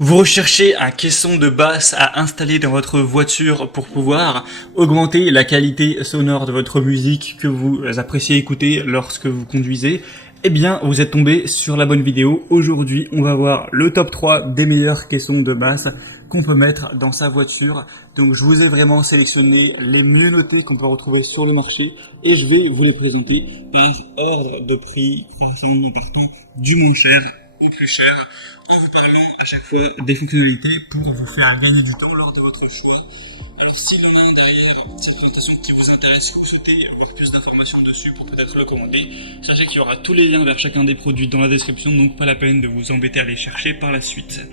Vous recherchez un caisson de basse à installer dans votre voiture pour pouvoir augmenter la qualité sonore de votre musique que vous appréciez écouter lorsque vous conduisez. Eh bien, vous êtes tombé sur la bonne vidéo. Aujourd'hui, on va voir le top 3 des meilleurs caissons de basse qu'on peut mettre dans sa voiture. Donc, je vous ai vraiment sélectionné les mieux notés qu'on peut retrouver sur le marché et je vais vous les présenter par ordre de prix croissant en partant du moins cher au plus cher, en vous parlant à chaque fois des fonctionnalités pour vous faire gagner du temps lors de votre choix. Alors s'il y en a un derrière cette présentation qui vous intéresse, si vous souhaitez avoir plus d'informations dessus pour peut-être le commander, sachez qu'il y aura tous les liens vers chacun des produits dans la description, donc pas la peine de vous embêter à les chercher par la suite.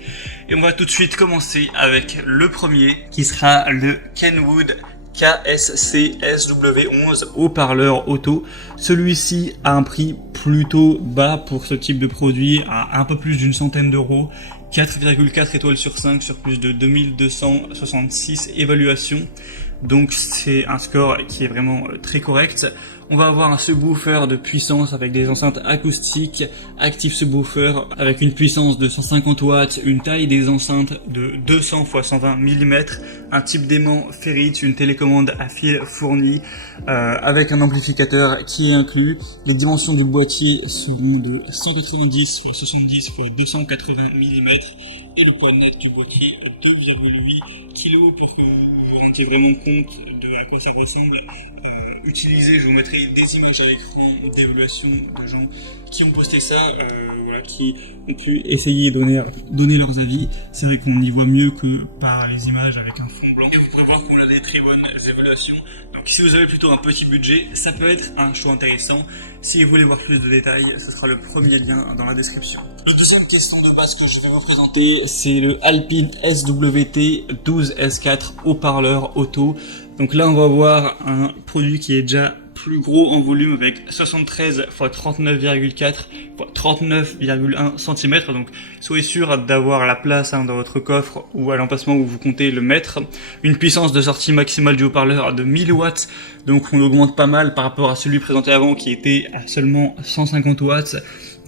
Et on va tout de suite commencer avec le premier qui sera le Kenwood KSC-SW11 haut-parleur auto. Celui-ci a un prix plutôt bas pour ce type de produit, à un peu plus d'une centaine d'euros. 4,4 étoiles sur 5 sur plus de 2266 évaluations. Donc c'est un score qui est vraiment très correct. On va avoir un subwoofer de puissance avec des enceintes acoustiques, active subwoofer avec une puissance de 150 watts, une taille des enceintes de 200 x 120 mm, un type d'aimant Ferrite, une télécommande à fil fourni avec un amplificateur qui est inclus. Les dimensions du boîtier sont de 190 x 70 x 280 mm et le poids net du boîtier 2,8 kg pour que vous vous rendiez vraiment compte de à quoi ça ressemble. Utilisez, je vous mettrai des images à l'écran d'évaluation de gens qui ont posté ça, qui ont pu essayer de donner leurs avis. C'est vrai qu'on y voit mieux que par les images avec un fond blanc. Et vous pourrez voir qu'on a des très bonnes évaluations. Donc si vous avez plutôt un petit budget, ça peut être un choix intéressant. Si vous voulez voir plus de détails, ce sera le premier lien dans la description. Le deuxième caisson de basse que je vais vous présenter, c'est le Alpine SWT 12S4 haut-parleur auto. Donc là, on va voir un produit qui est déjà plus gros en volume avec 73 x 39,4 x 39,1 cm. Donc soyez sûr d'avoir la place dans votre coffre ou à l'emplacement où vous comptez le mettre. Une puissance de sortie maximale du haut-parleur de 1000 watts. Donc on augmente pas mal par rapport à celui présenté avant qui était à seulement 150 watts.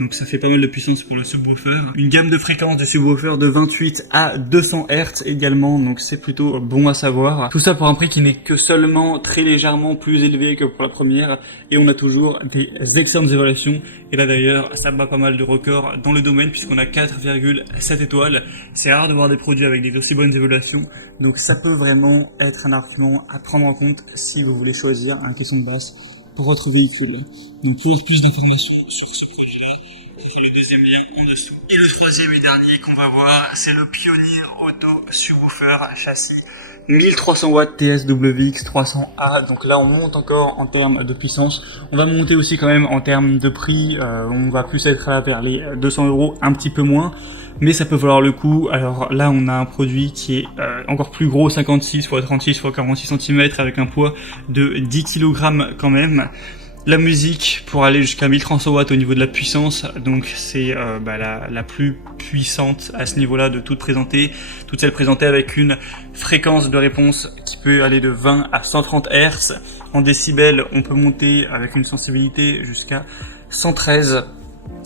Donc ça fait pas mal de puissance pour le subwoofer. Une gamme de fréquences de subwoofer de 28 à 200 Hz également, donc c'est plutôt bon à savoir. Tout ça pour un prix qui n'est que seulement très légèrement plus élevé que pour la première. Et on a toujours des excellentes évaluations. Et là d'ailleurs, ça bat pas mal de records dans le domaine puisqu'on a 4,7 étoiles. C'est rare de voir des produits avec des aussi bonnes évaluations. Donc ça peut vraiment être un argument à prendre en compte si vous voulez choisir un caisson de basse pour votre véhicule. Donc pour plus d'informations sur ce produit-là, le deuxième lien en dessous. Et le troisième et dernier qu'on va voir, c'est le Pioneer Auto Subwoofer châssis 1300 watts TSWX 300A. Donc là on monte encore en termes de puissance. On va monter aussi quand même en termes de prix. On va plus être là vers les 200 euros, un petit peu moins. Mais ça peut valoir le coup. Alors là on a un produit qui est encore plus gros, 56 x 36 x 46 cm avec un poids de 10 kg quand même. La musique pour aller jusqu'à 1300 watts au niveau de la puissance, donc c'est la plus puissante à ce niveau-là de toutes présentées. Toutes celles présentées avec une fréquence de réponse qui peut aller de 20 à 130 Hz. En décibels, on peut monter avec une sensibilité jusqu'à 113.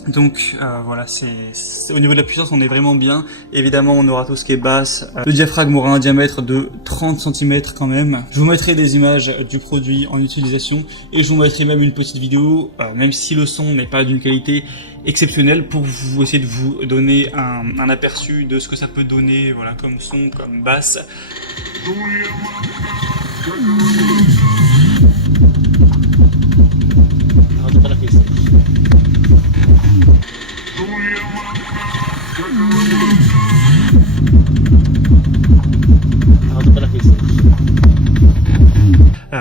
Donc voilà, c'est au niveau de la puissance, on est vraiment bien. Évidemment, on aura tout ce qui est basse. Le diaphragme aura un diamètre de 30 cm quand même. Je vous mettrai des images du produit en utilisation et je vous mettrai même une petite vidéo, même si le son n'est pas d'une qualité exceptionnelle, pour vous essayer de vous donner un aperçu de ce que ça peut donner, voilà, comme son, comme basse.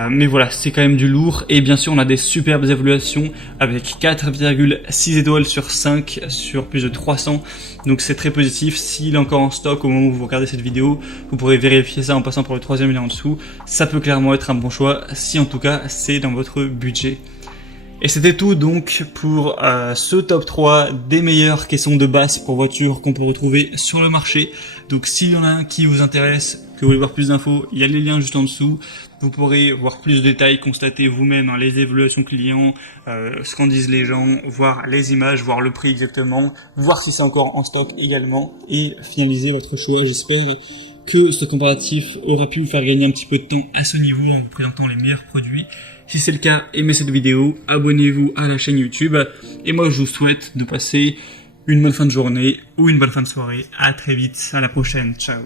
Mais voilà, c'est quand même du lourd. Et bien sûr, on a des superbes évaluations avec 4,6 étoiles sur 5 sur plus de 300. Donc c'est très positif. S'il est encore en stock au moment où vous regardez cette vidéo, vous pourrez vérifier ça en passant par le troisième lien en dessous. Ça peut clairement être un bon choix, si en tout cas c'est dans votre budget. Et c'était tout donc pour ce top 3 des meilleures caissons de base pour voitures qu'on peut retrouver sur le marché. Donc s'il y en a un qui vous intéresse, que vous voulez voir plus d'infos, il y a les liens juste en dessous. Vous pourrez voir plus de détails, constater vous-même les évaluations clients, ce qu'en disent les gens, voir les images, voir le prix exactement, voir si c'est encore en stock également et finaliser votre choix. J'espère que ce comparatif aura pu vous faire gagner un petit peu de temps à ce niveau en vous présentant les meilleurs produits. Si c'est le cas, aimez cette vidéo, abonnez-vous à la chaîne YouTube et moi je vous souhaite de passer une bonne fin de journée ou une bonne fin de soirée. À très vite, à la prochaine, ciao.